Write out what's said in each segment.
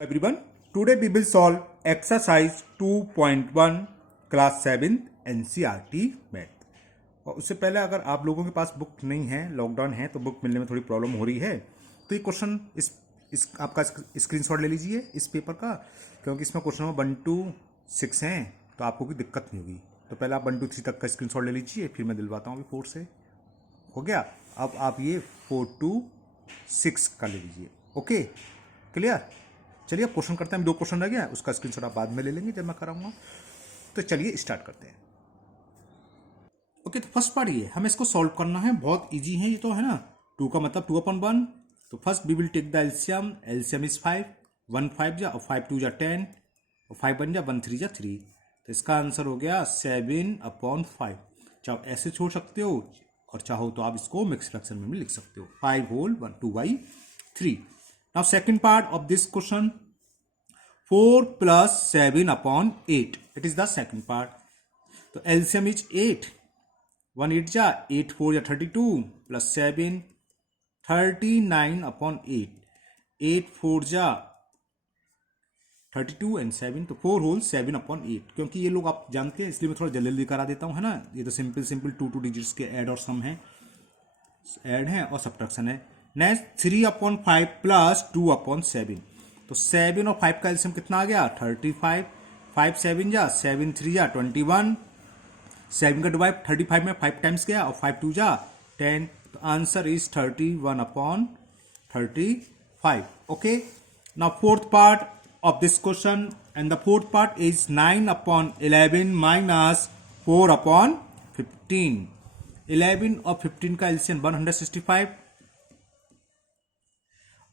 Everyone, today we will solve exercise 2.1 class 7 NCERT math. और उससे पहले अगर आप लोगों के पास बुक नहीं है, लॉकडाउन है, तो बुक मिलने में थोड़ी प्रॉब्लम हो रही है, तो ये क्वेश्चन इस आपका स्क्रीनशॉट ले लीजिए इस पेपर का, क्योंकि इसमें क्वेश्चन नंबर 1 to 6 हैं, तो आपको कोई दिक्कत नहीं होगी। तो पहले आप 1 to 3 तक का स्क्रीनशॉट ले लीजिए, फिर मैं दिलवाता हूँ अभी 4 से। हो गया? अब आप ये 4 to 6 का ले लीजिए। Okay, clear? चलिए अब क्वेश्चन करते हैं। 2 क्वेश्चन रह गया है, उसका स्क्रीनशॉट आप बाद में ले लेंगे जब मैं कराऊंगा। तो चलिए स्टार्ट करते हैं। ओके, तो फर्स्ट पार्ट ये हमें इसको सॉल्व करना है, बहुत इजी है ये तो, है ना। 2 का मतलब 2/1। तो first we will take the LCM. LCM is 5, 1 5 जा और 5 2 जा 10 और 5 1 जा 1 3 जा 3। तो इसका आंसर हो गया 7/5। चाहो ऐसे छोड़ सकते हो और चाहो तो आप इसको मिक्स फ्रैक्शन में भी लिख सकते हो, 5 whole 1 2/3। Now second part of this question, 4 plus 7/8. It is the second part. तो LCM is 8. 1 8 जा 8 4 जा 32 plus 7 39/8. 8 4 जा 32 and 7, तो 4 होल 7/8। क्योंकि ये लोग आप जानते हैं इसलिए मैं थोड़ा जल्दी जल्दी करा देता हूँ, है ना। ये तो सिंपल 2 डिजिट्स के ऐड और सम है, ऐड है और सब्ट्रैक्शन है। Next 3/5 plus 2/7। तो 7 और 5 का एलसीएम कितना आ गया? 35। 5 7 जा 7 3 जा 21। 7 का डिवाइड 35 में 5 टाइम्स गया और 5 2 जा 10। तो answer is 31/35। Okay, now fourth part of this question and the fourth part is 9/11 minus 4/15। 11 और 15 का एलसीएम 165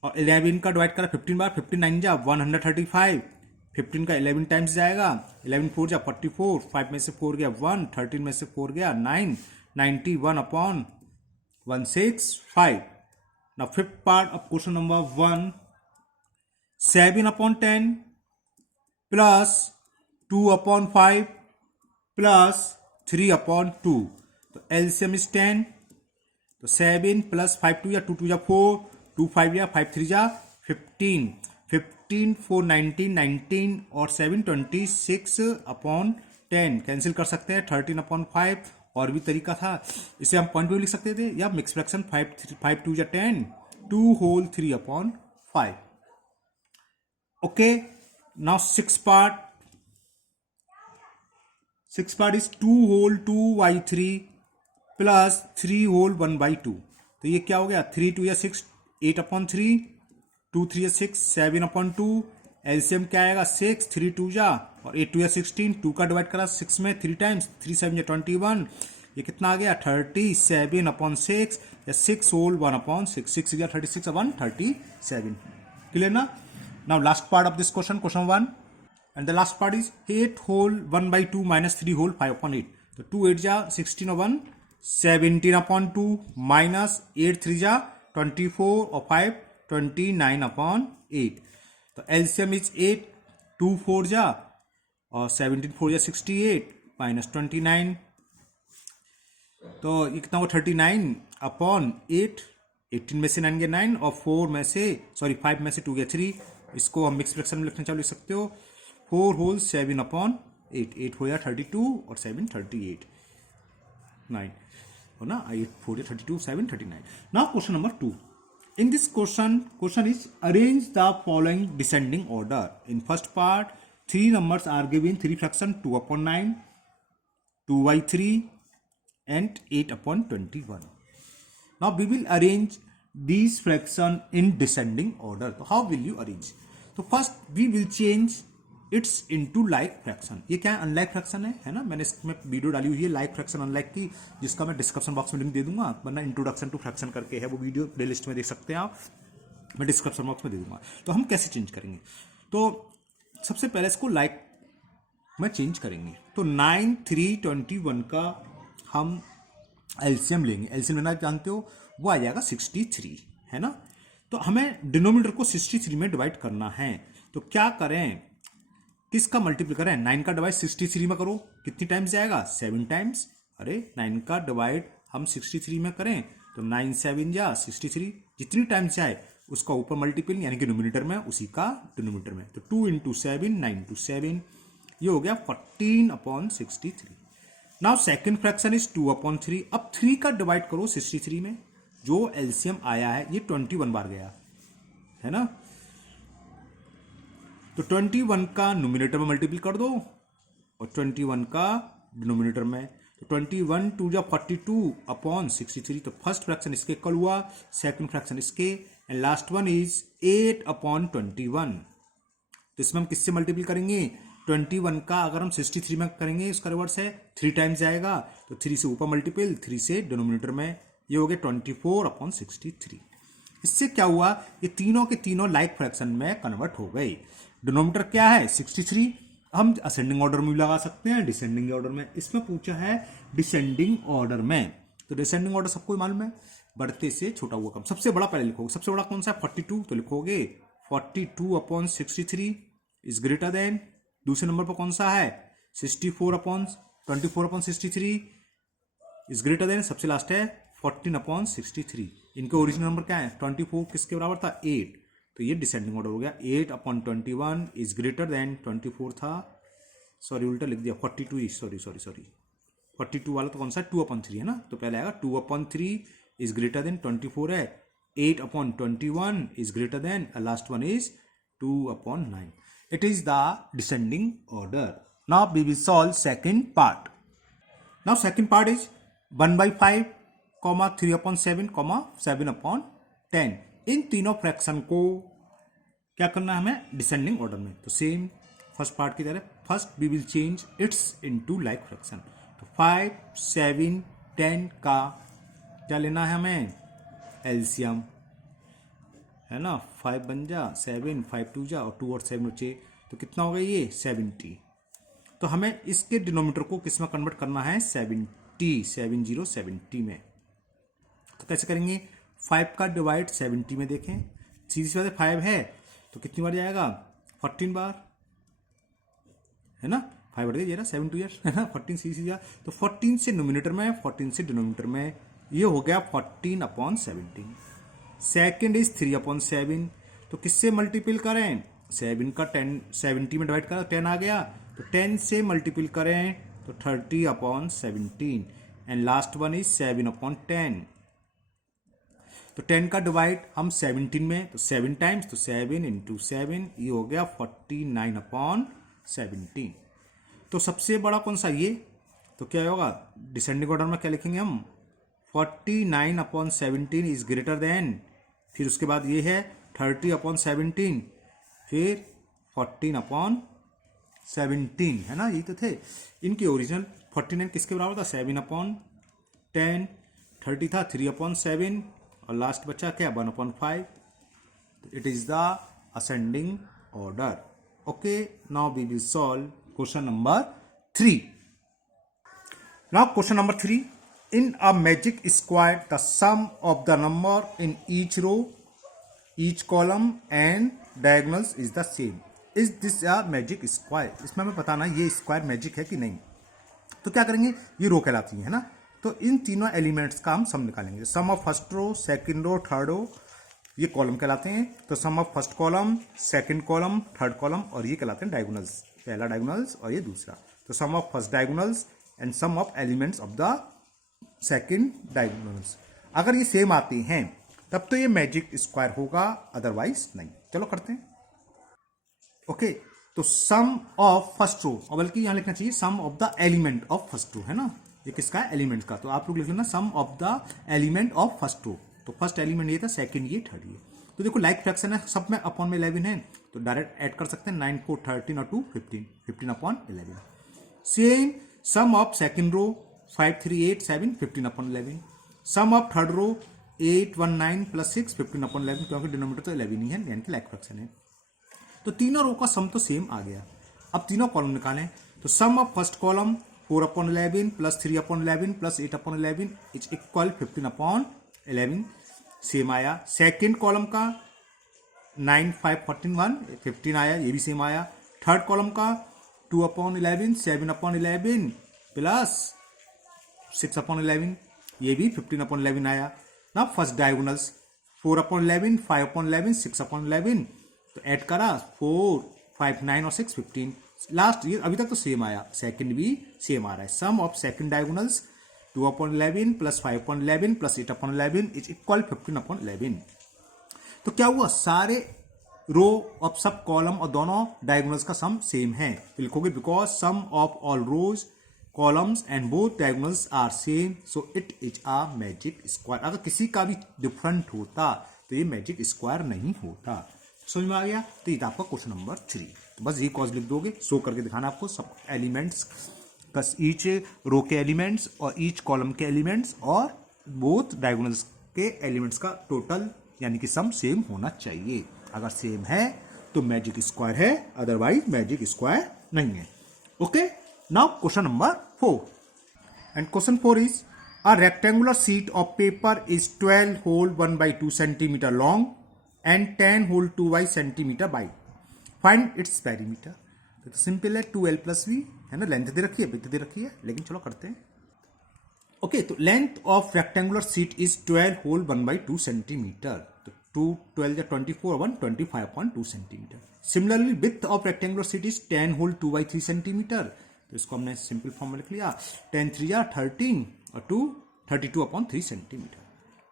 और 11 का डिवाइड करा 15 बार, 15 9 जा 135। 15 का 11 टाइम्स जाएगा, 11 4 जा 44। 5 में से 4 गया 1, 13 में से 4 गया 9, 91/165। Now fifth part of question number 1, 7/10 plus 2/5 plus 3/2। तो एलसीएम इज 10। तो 7 प्लस 5 2 या 2 2 जा 4, 2 5 या 5 3 जा 15। 15 4 19 19 और 7 26/10 कैंसिल कर सकते हैं। 13/5 और भी तरीका था, इसे हम पॉइंट भी लिख सकते थे या मिक्स फ्रैक्शन 5 2 जा 10, 2 whole 3/5। Okay, now six part is 2 whole 2/3 plus 3 whole 1/2। तो ये क्या हो गया? 3 2 या 6 8/3, 2 3 या 6 7/2। एलसीएम क्या आएगा? 6, 3 2 जा और 8 2 या 16। 2 का डिवाइड करा 6 में 3 टाइम्स, 3 7 या 21। ये कितना आ गया? 37/6 या 6 होल 1/6। 6 या 36 137। क्लियर ना? Now last part of this question, question 1 and the last part is 8 whole 1/2 minus 3 whole 5/8। तो 2 8 जा 16 और 1 17/2 माइनस 8 3 जा 24 और 5 29/8। तो एलसीएम इज 8, 2 4 जा और 17 4 जा 68 माइनस 29। तो ये कितना हो? 39/8। 18 में से 9 गया 9 और 5 में से 2 गया 3। इसको हम मिक्स फ्रैक्शन में लिखना चालू लिख सकते हो, 4 होल 7/8। 8 हो गया 32 और 7 38 9 हो ना। 8 4 32 7 39। Now question number 2। In this question is arrange the following descending order. In first part, 3 numbers are given, 3 fraction 2/9, 2/3 and 8/21. Now we will arrange these fraction in descending order. So how will you arrange? So first we will change it's into like fraction. ये क्या है? Unlike fraction है ना। मैंने इसमें video डाली हुई है लाइक फ्रैक्शन अनलाइक की, जिसका मैं डिस्क्रिप्शन बॉक्स में लिंक दे दूंगा, वरना इंट्रोडक्शन टू फ्रैक्शन करके है, वो वीडियो प्लेलिस्ट में देख सकते हैं आप, मैं डिस्क्रिप्शन बॉक्स में दे दूंगा। तो हम कैसे चेंज करेंगे? तो सबसे पहले इसको लाइक में चेंज करेंगे। तो 9 3 21 का हम एलसीएम लेंगे। एलसीएम लेना जानते हो, वो आ जाएगा 63, है ना। तो हमें डिनोमिनेटर को 63 में डिवाइड करना है। तो क्या करें? किसका मल्टीप्लाई करें? 9 का डिवाइड 63 में करो, कितनी टाइम्स जाएगा? 7 टाइम्स। अरे 9 का डिवाइड हम 63 में करें तो 9 7 जा 63, जितनी टाइम्स जाए उसका ऊपर मल्टीपल यानी कि न्यूमिनेटर में, उसी का डिनोमिनेटर में। तो 2 इंटू 7 9 इंटू 7, ये हो गया 14/63। Now second fraction is 2/3। अब 3 का डिवाइड करो 63 में, जो एलसीएम आया है ये 21 बार गया है ना। तो 21 का न्यूमिनेटर में मल्टीपल कर दो और 21 का डिनोमिनेटर में। तो 21 2 जा 42/63। तो फर्स्ट फ्रैक्शन इसके इक्वल हुआ, सेकंड फ्रैक्शन इसके, एंड लास्ट वन इज 8/21। तो इसमें हम किससे मल्टीपल करेंगे? 21 का अगर हम 63 में करेंगे, उसका रिवर्स है 3 टाइम्स जाएगा, तो 3 से ऊपर मल्टीपल, 3 से डिनोमिनेटर में, ये हो गया 24/63। इससे क्या हुआ, ये तीनों के तीनों लाइक फ्रैक्शन में कन्वर्ट हो गए। डिनोमिनेटर क्या है 63, हम असेंडिंग ऑर्डर में भी लगा सकते हैं, डिसेंडिंग ऑर्डर में। इसमें पूछा है डिसेंडिंग ऑर्डर में, तो डिसेंडिंग ऑर्डर सबको मालूम है, बढ़ते से छोटा हुआ कम। सबसे बड़ा पहले लिखोगे, सबसे बड़ा कौन सा है 42, तो लिखोगे 42/63 इज ग्रेटर देन, दूसरे नंबर पर कौन सा है 24/63 इज ग्रेटर देन, सबसे लास्ट है 14/63। इनके ओरिजिनल नंबर क्या है 24, किसके बराबर था 8, तो ये डिसेंडिंग ऑर्डर हो गया। 8/21 इज ग्रेटर देन 24 था, सॉरी उल्टा लिख दिया 42, सॉरी 42 वाला तो कौन सा 2/3 है ना, तो पहले आएगा 2/3 इज ग्रेटर देन 24 है, 8/21 is greater than, last one is 2/9। It is the descending order. Now we will solve second part. Now second part is 1/5, 3/7, 7/10। इन तीनों फ्रैक्शन को क्या करना है हमें डिसेंडिंग ऑर्डर में। तो सेम फर्स्ट पार्ट की तरह, first we will change its into like fraction. तो 5 7 10 का क्या लेना है हमें एलसीएम, है ना। 5 बन जा 7, 5 2 जा और 2 और 7 बचे, तो कितना हो गया ये 70। तो हमें इसके डिनोमिनेटर को किस में कन्वर्ट करना है 70 में। तो कैसे करेंगे, 5 का डिवाइड 70 में देखें, सीधी सी बात है 5 है तो कितनी बार जाएगा 14 बार, है ना। 5 बढ़ गया 7 2 है ना, 14 सीधी जा, तो 14 से न्यूमिनेटर में 14 से डिनोमिनेटर में, ये हो गया 14/17। सेकेंड इज 3/7, तो किससे मल्टीपल करें 7 का 10 70 में डिवाइड करा 10 आ गया, तो 10 से मल्टीपल करें तो 30/17, एंड लास्ट वन इज 7/10। तो 10 का डिवाइड हम 17 में, तो 7 टाइम्स, तो 7 इंटू 7, ये हो गया 49/17। तो सबसे बड़ा कौन सा ये, तो क्या होगा डिसेंडिंग ऑर्डर में क्या लिखेंगे हम 49/17 इज ग्रेटर देन, फिर उसके बाद ये है 30/17, फिर 14/17, है ना, यही तो थे इनके ओरिजिनल। 49 किसके बराबर था 7/10, 30 था 3/7 और लास्ट बचा क्या 1/5। It is the ascending order. Okay, now we will solve question number 3। Now question number 3, in a magic square the sum of the number in each row, each column and diagonals is the same. Is this a magic square? इसमें हमें बताना ये square magic है कि नहीं। तो क्या करेंगे, ये रो कहलाती है ना, तो इन तीनों एलिमेंट्स का हम सम निकालेंगे। Sum of first row, second row, third row, ये कॉलम कहलाते हैं। तो sum of first column, second column, third column, और ये कहलाते हैं डायगोनल्स, पहला डायगोनल्स और ये दूसरा। तो sum of first diagonals and sum of elements of the second diagonals, अगर ये सेम आते हैं तब तो ये मैजिक स्क्वायर होगा, अदरवाइज नहीं। चलो करते हैं। ओके, तो सम ऑफ फर्स्ट रो, और बल्कि यहां लिखना चाहिए sum of the element of first row, है ना, ये किसका है एलिमेंट का, तो आप लोग लिख लेना sum of the element of first row. तो फर्स्ट एलिमेंट ये था, सेकंड ये, थर्ड ये। तो देखो लाइक फ्रैक्शन है, सब में अपॉन में 11 है, तो डायरेक्ट ऐड कर सकते हैं 9 को 13 और 2 15, 15/11। Same sum of second row 5 3 8 7 15/11। Sum of third row 8 1 9 + 6 15/11, क्योंकि डिनोमिनेटर तो 11 ही है, यानी कि लाइक फ्रैक्शन है। तो तीनों रो का सम तो सेम आ गया। अब तीनों कॉलम निकालें, तो sum of first column 4/11 + 3/11 + 8/11 is equal 15/11, same आया। सेकेंड कॉलम का 9 5 14 1 15 आया, ये भी सेम आया। थर्ड कॉलम का 2/11 7/11 + 6/11, ये भी 15/11 आया ना। फर्स्ट डायगोनल्स 4/11, 5/11, 6/11, तो ऐड करा 4, 5, 9 और 6, 15। लास्ट ये अभी तक तो सेम आया, सेकंड भी सेम आ रहा है। Sum of second diagonals 2/11 plus 5/11 plus 8/11 is equal 15/11। तो क्या हुआ, सारे रो ऑफ सब कॉलम और दोनों डायगोनल्स का सम सेम है। लिखोगे because sum of all rows columns and both diagonals are same so it is a magic square. अगर किसी का भी डिफरेंट होता तो ये मैजिक स्क्वायर नहीं होता। समझ में आ गया? तो ये था आपका क्वेश्चन नंबर 3। तो बस ये कॉज लिख दोगे, शो करके दिखाना आपको सब एलिमेंट्स, बस ईच रो के एलिमेंट्स और ईच कॉलम के एलिमेंट्स और बोथ डायगोनल्स के एलिमेंट्स का टोटल यानी कि सम सेम होना चाहिए। अगर सेम है तो मैजिक स्क्वायर है, अदरवाइज मैजिक स्क्वायर नहीं है। Okay, now question number 4 and question 4 is a rectangular sheet of paper is 12 whole 1/2 centimetre long and 10 whole 2 centimetre wide, find its perimeter. तो सिंपल है, 2l + v है ना, length दे रखी है, width दे रखी है, लेकिन चलो करते हैं। ओके, तो length of rectangular sheet is 12 whole 1/2 centimetre, तो 2 12 24 1 25/2 centimetre. Similarly width of rectangular sheet is 10 whole 2/3 centimetre, तो इसको हमने सिंपल फॉर्म में लिख लिया, 10 3 13 और 2 32/3 centimetre.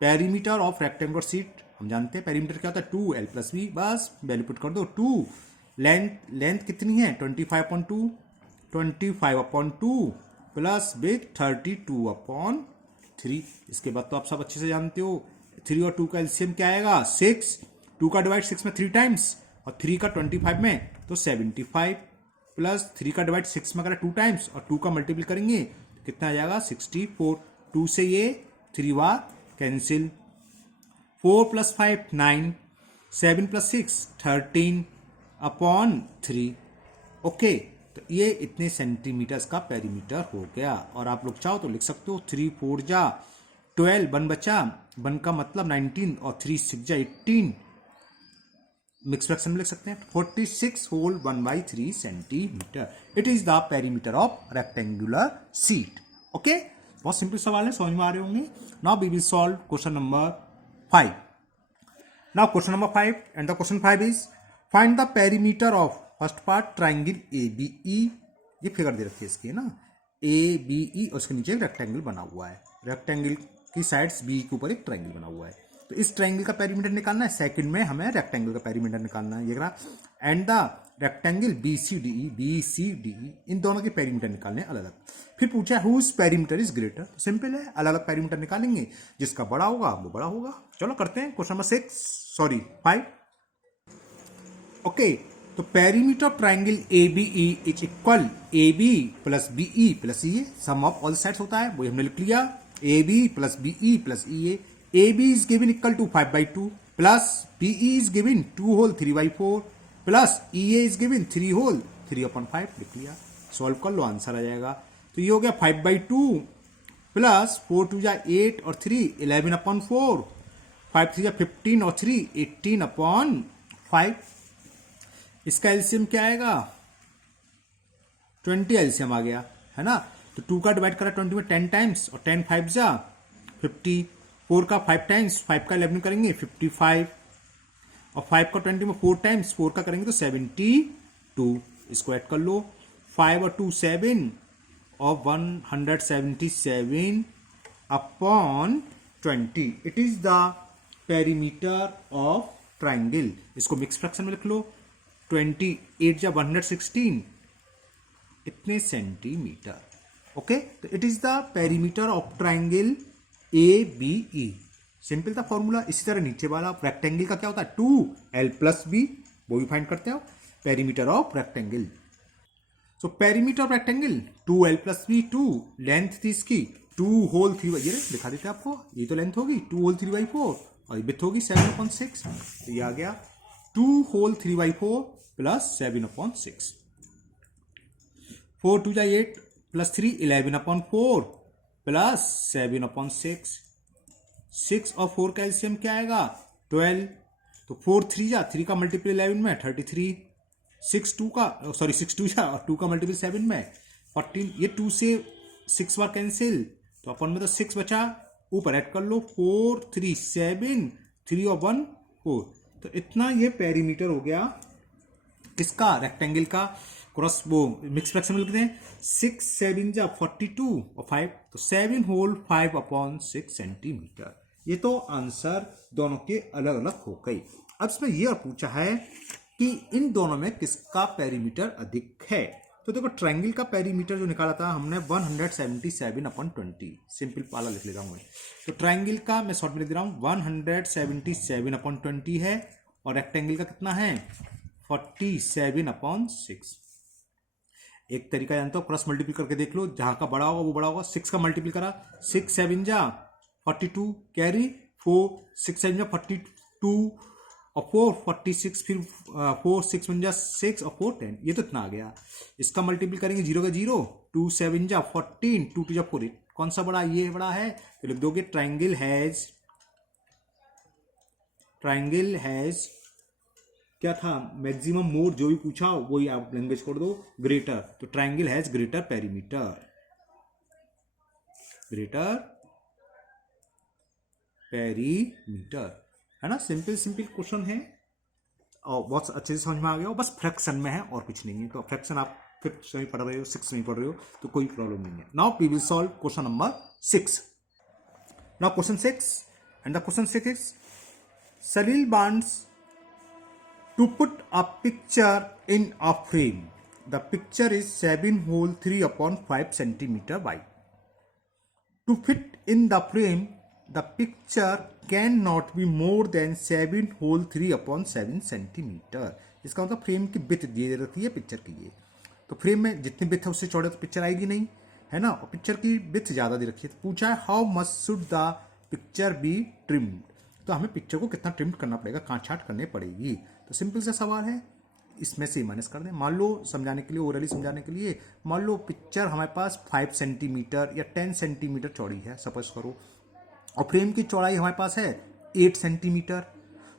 Perimeter of rectangular sheet हम जानते हैं पेरीमीटर क्या होता है, 2l + v, बस वैल्यू पुट कर दो। 2 लेंथ कितनी है, 25/2 प्लस विथ 32/3। इसके बाद तो आप सब अच्छे से जानते हो 3 और 2 का एलसीएम क्या आएगा, 6। 2 का डिवाइड 6 में 3 टाइम्स और 3 का 25 में तो 75 प्लस 3 का डिवाइड 6 में करें 2 टाइम्स और 2 का मल्टीपल करेंगे तो कितना आ जाएगा 64। 2 से ये 3 बार कैंसिल, 4 + 5 9, 7 + 6 13/3। ओके, तो ये इतने सेंटीमीटर्स का पेरीमीटर हो गया। और आप लोग चाहो तो लिख सकते हो 3 4 जा 12, 1 बचा, 1 का मतलब 19 और 3 6 जा 18, मिक्स फ्रैक्शन में लिख सकते हैं 46 whole 1/3 centimetre. It is the perimeter of rectangular sheet. Okay, बहुत सिंपल सवाल है, समझ में आ रहे होंगे। Now we will solve question number 5। Now question number 5 and the question 5 is find the perimeter of first part triangle ABE। ये फिगर दे रखी है इसकी, है ना, ABE और उसके नीचे एक रेक्टेंगल बना हुआ है, रेक्टेंगल की साइड्स बी के ऊपर एक ट्राइंगल बना हुआ है। तो इस ट्राइंगल का पेरीमीटर निकालना है, सेकंड में हमें रेक्टेंगल का पेरीमीटर निकालना है, ये रहा। एंड द रेक्टेंगल BCDE इन दोनों के पेरीमीटर निकालने अलग अलग। फिर पूछा हुज पेरीमीटर इज ग्रेटर, तो सिंपल है, अलग अलग पेरीमीटर निकालेंगे, जिसका बड़ा होगा वो बड़ा होगा। चलो करते हैं क्वेश्चन नंबर 5। ओके, तो perimeter of triangle ABE is equal AB + BE + EA, sum of all sides होता है, वही हमने लिख लिया, AB + BE + EA। AB is given equal to 5/2 plus BE is given 2 whole 3/4 plus EA is given 3 whole 3/5 लिख लिया। Solve कर लो, answer आ जाएगा। तो ये हो गया 5/2 प्लस 4 2 जा 8 और 3 11/4, 5 3 जा 15 और 3 18/5। इसका एलसीएम क्या आएगा, 20 एलसीएम आ गया, है ना। तो 2 का डिवाइड करा 20 में 10 टाइम्स और 10 5 जा 50, 4 का 5 टाइम्स, 5 का 11 करेंगे 55 और 5 का 20 में 4 टाइम्स 4 का करेंगे तो 72। इसको ऐड कर लो, 5 और 2 7 और 177/20। It is the perimeter of triangle. इसको मिक्स फ्रैक्शन में लिख लो, 28 जा 116 इतने सेंटीमीटर। ओके, तो it is the perimeter of triangle ABE। Simple था फॉर्मूला। इसी तरह नीचे वाला रेक्टेंगल का क्या होता है, 2l + b, वो भी फाइंड करते हो, perimeter of rectangle. So perimeter of rectangle 2l + b, 2 length थी इसकी 2 होल 3, ये दिखा देते हैं आपको, ये तो लेंथ होगी 2 होल 3/4 और ये विड्थ होगी 7/6, तो ये आ गया 2 होल 3/4 प्लस 7/6। 4 2 जा 8 प्लस 3 11/4 प्लस 7/6। 6 और 4 का एलसीएम क्या आएगा, 12। तो 4 3 जा 3 का मल्टीपल 11 में 33, 6 2 जा और 2 का मल्टीपल 7 में 14। ये 2 से 6 बार कैंसिल, तो अपन में तो 6 बचा, ऊपर ऐड कर लो 4 3 7 3 और 1 4, तो इतना ये पेरीमीटर हो गया किसका, रेक्टेंगल का। क्रॉस वो मिक्स फ्रैक्शन में लिखते हैं 6 7 जा 42 और 5, तो 7 होल 5 अपॉन 6 सेंटीमीटर। ये तो आंसर दोनों के अलग अलग हो गई। अब इसमें यह पूछा है कि इन दोनों में किसका पेरीमीटर अधिक है। तो देखो ट्रायंगल का पेरीमीटर जो निकाला था हमने 177 अपॉन 20, सिंपल पाला लिख ले रहा हूँ मैं। तो ट्रायंगल का मैं शॉर्ट में लिख दे रहा हूँ 177 अपॉन 20 है, और रेक्टेंगल का कितना है 47 अपॉन 6। एक तरीका जानते हो, क्रॉस मल्टीपल करके देख लो, जहां का बड़ा होगा वो बड़ा होगा। 6 का मल्टीपल करा, 6 7 जा 42 कैरी 4, 6 7 जा 42 और 4 46, फिर 4 6 1 जा 6 और 4 10, ये तो इतना आ गया। इसका मल्टीपल करेंगे 0 का 0, 2 7 जा 14, 2 2 जा 4, कौन सा बड़ा, ये बड़ा है। तो लिख दोगे ट्राइंगल हैज क्या था, मैक्सिमम मोड जो भी पूछा वही आप लैंग्वेज कर दो, ग्रेटर। तो ट्राइंगल हैज ग्रेटर पेरीमीटर, है ना। सिंपल क्वेश्चन है और बहुत अच्छे से समझ में आ गया हो, बस फ्रैक्शन में है और कुछ नहीं है। तो फ्रैक्शन आप 5th में पढ़ रहे हो, 6th में पढ़ रहे हो, तो कोई प्रॉब्लम नहीं है। Now we will solve question number 6। Now question 6, and the question 6 is Salil wants to put a picture in a frame. The picture is 7 whole 3 upon 5 centimeter wide. To fit in the frame, the picture cannot be more than 7 whole 3 upon 7 centimeter. इसका मतलब frame की width दी रहती है picture की। ये तो frame में जितनी विड्थ है उससे चौड़े तो पिक्चर आएगी नहीं, है ना। और पिक्चर की विड्थ ज़्यादा दे रखी है। तो पूछा है how much should the picture be trimmed, तो हमें पिक्चर को कितना ट्रिम करना पड़ेगा, काट छाट करनी पड़ेगी। तो सिंपल सा सवाल है, इसमें से माइनस कर दें। मान लो समझाने के लिए, ओरली समझाने के लिए, मान लो पिक्चर हमारे पास 5 सेंटीमीटर या 10 सेंटीमीटर चौड़ी है सपोज करो, और फ्रेम की चौड़ाई हमारे पास है 8 सेंटीमीटर।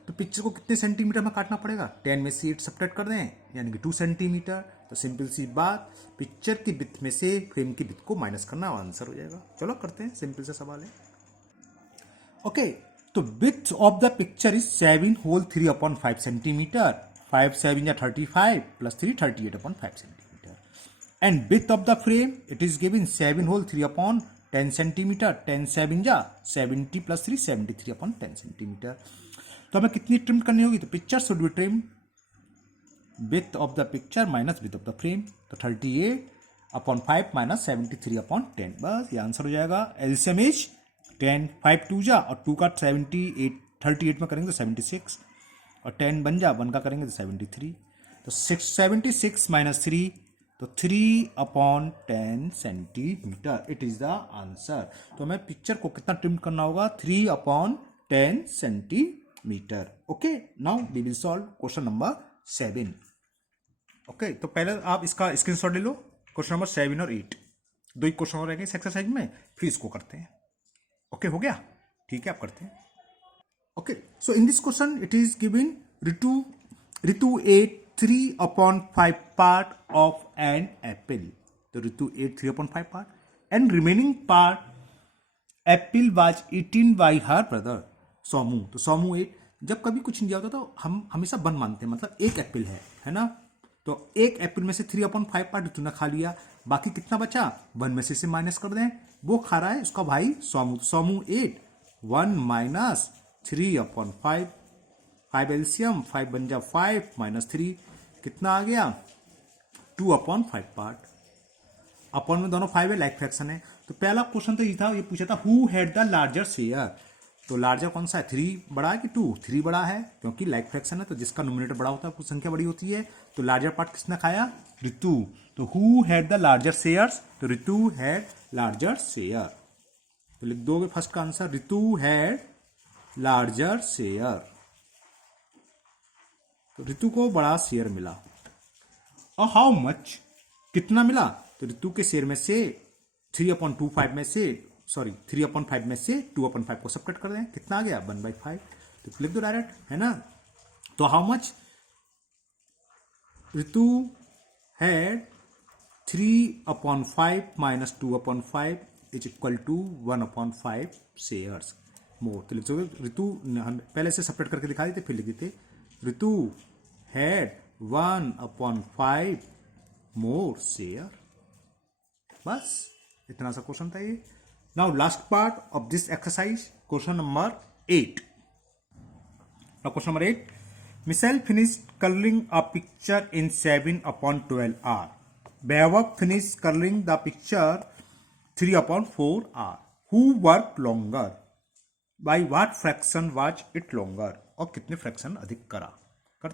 तो पिक्चर को कितने सेंटीमीटर में काटना पड़ेगा, 10 में से 8 सब्ट्रैक्ट कर दें, यानी कि 2 सेंटीमीटर। तो सिंपल सी बात, पिक्चर की विड्थ में से फ्रेम की विड्थ को माइनस करना आंसर हो जाएगा। चलो करते हैं, सिंपल सा सवाल है। ओके, तो width of the picture is 7 whole 3 upon 5 centimeter. 5 7 is 35 plus 3 38 upon 5 centimeter. And width of the frame, it is given 7 whole 3 upon 10 centimeter. 10 7 is 70 plus 3 73 upon 10 centimeter. तो हमें कितनी ट्रिम करनी होगी, तो picture should be trim width of the picture minus width of the frame, तो 38 upon 5 minus 73 upon 10, बस ये answer हो जाएगा। एलसीएम इज 10, 5 2 जा और 2 का 78 38 में करेंगे तो 76, और 10 बन जा 1 का करेंगे तो 73, तो 76 माइनस 3, तो 3 upon 10 centimetre, it is the answer. तो हमें पिक्चर को कितना ट्रिम करना होगा, 3 upon 10 centimetre. Okay, now we will solve question number 7। Okay, तो पहले आप इसका स्क्रीनशॉट ले लो, क्वेश्चन नंबर 7 और 8, दो ही क्वेश्चन और रहेंगे इस एक्सरसाइज में, फिर इसको करते हैं। ओके, हो गया, ठीक है, आप करते हैं। Okay, so in this question it is given Ritu ate 3 upon 5 part of an apple. तो Ritu ate 3 upon 5 part, and remaining part apple was eaten by her brother Somu. तो सोमू 8, जब कभी कुछ नहीं दिया होता तो हम हमेशा 1 मानते हैं, मतलब एक एप्पल है ना। तो एक एप्पल में से 3 upon 5 पार्ट ऋतु ने खा लिया, बाकी कितना बचा, 1 में से माइनस कर दें, वो खा रहा है उसका भाई Somu. Somu 8, 1 minus 3 upon 5, 5 LCM, 5 बन जा 5 माइनस 3, कितना आ गया 2 upon 5 पार्ट। अपॉन में दोनों 5 है, लाइक फ्रैक्शन है। तो पहला क्वेश्चन तो ये था, ये पूछा था who had the larger share. तो लार्जर कौन सा है, 3 बड़ा है कि 2, 3 बड़ा है, क्योंकि लाइक फ्रैक्शन है तो जिसका नोमिनेटर बड़ा होता है उसकी संख्या बड़ी होती है। तो लार्जर पार्ट किसने खाया, ऋतु। तो who had the larger shares, तो ऋतु हैड लार्जर शेयर। तो लिख दोगे फर्स्ट का answer, Ritu had larger share. तो ऋतु को बड़ा शेयर मिला। और हाउ मच, कितना मिला, तो ऋतु के शेयर में से 3 upon 5 में से 2 upon 5 को सब्ट्रैक्ट कर दें, कितना आ गया 1/5। तो लिख दो डायरेक्ट, है ना। तो how much, Ritu had 3 upon 5 minus 2 upon 5 is equal to 1 upon 5 shares. More. तो लिख दोगे ऋतु, हम पहले से सेपरेट करके दिखा देते फिर लिख देते ऋतु हैड 1/5 मोर शेयर। बस इतना सा क्वेश्चन था ये। Now last part of this exercise, question number 8। Now question number 8, Michelle finished coloring a picture in 7/12 hour. Vaibhav finished coloring the picture 3/4 hour. Who worked longer? By what fraction was it longer? और कितने fraction अधिक करा कर।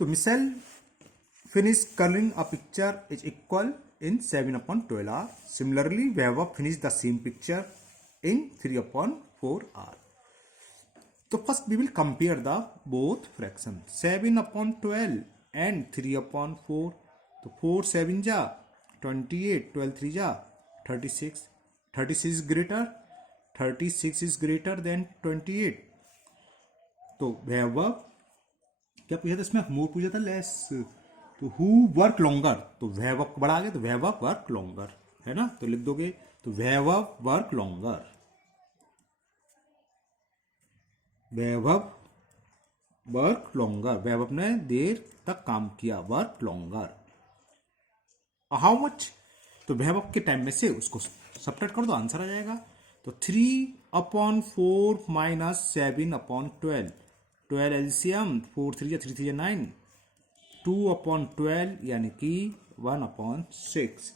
तो Michelle finished coloring a picture is equal in 7/12 hour. Similarly, Vaibhav finished the same picture in 3/4 hour. तो first we will compare the both fraction 7/12 and 3/4। तो 4 7 जा 28, 12 3 जा 36, 36 इज ग्रेटर देन 28। तो वैभव क्या पूछा था इसमें, मोर पूछा था लेस। तो हु वर्क लॉन्गर, तो वैभव को बढ़ा गया तो वैभव वर्क लॉन्गर है ना। तो लिख दोगे तो वैभव वर्क लॉन्गर, वैभव वर्क लॉन्गर, वैभव ने देर तक काम किया, वर्क लॉन्गर। हाउ मच, तो वैभव के टाइम में से उसको सब्ट्रैक्ट कर दो, आंसर आ जाएगा। तो 3/4 माइनस 7/12, 12 एलसीएम, 4 3 3 3 9, 2/12 यानी कि 1/6।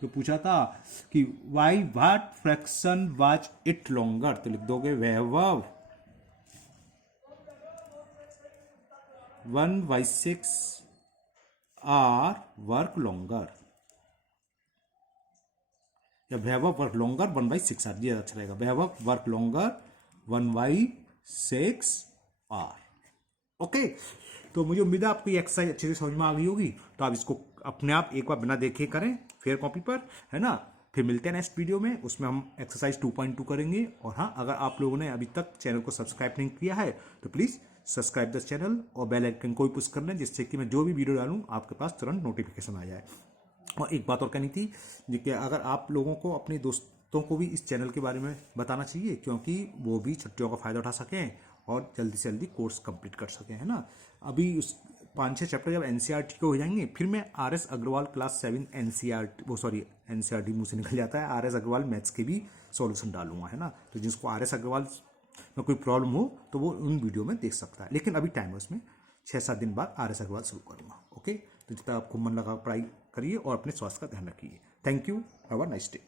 तो पूछा था कि why what fraction was it longer, तो लिख दोगे वैभव 1/6 आर वर्क लॉन्गर, या वैभव वर्क लॉन्गर 1/6 आर, ये अच्छा रहेगा। वैभव वर्क लॉन्गर 1/6 आर। ओके, तो मुझे उम्मीद है आपको ये एक्सरसाइज अच्छे से समझ में आ गई होगी। तो आप इसको अपने आप एक बार बिना देखे करें फेयर कॉपी पर, है ना। फिर मिलते हैं नेक्स्ट वीडियो में, उसमें हम एक्सरसाइज 2.2 करेंगे। और हाँ, अगर आप लोगों ने अभी तक चैनल को सब्सक्राइब नहीं किया है तो प्लीज़ सब्सक्राइब द चैनल और बेल आइकन को भी पुश कर लें, जिससे कि मैं जो भी वीडियो डालूँ आपके पास तुरंत नोटिफिकेशन आ जाए। और एक बात और कहनी थी कि अगर आप लोगों को अपने दोस्तों को भी इस चैनल के बारे में बताना चाहिए, क्योंकि वो भी छुट्टियों का फ़ायदा उठा सकें और जल्दी से जल्दी कोर्स कंप्लीट कर सकें, है ना। अभी उस 5-6 चैप्टर जब एनसीईआरटी के हो जाएंगे, फिर मैं आरएस अग्रवाल क्लास 7 एनसीईआरटी मुंह से निकल जाता है, आरएस अग्रवाल मैथ्स के भी सॉल्यूशन डालूंगा, है ना। तो जिसको आरएस अग्रवाल में कोई प्रॉब्लम हो तो वो उन वीडियो में देख सकता है। लेकिन अभी टाइम है उसमें, 6-7 दिन बाद आरएस अग्रवाल शुरू करूँगा। ओके, तो जितना आपको मन लगा पढ़ाई करिए और अपने स्वास्थ्य का ध्यान रखिए। Thank you, have a nice day.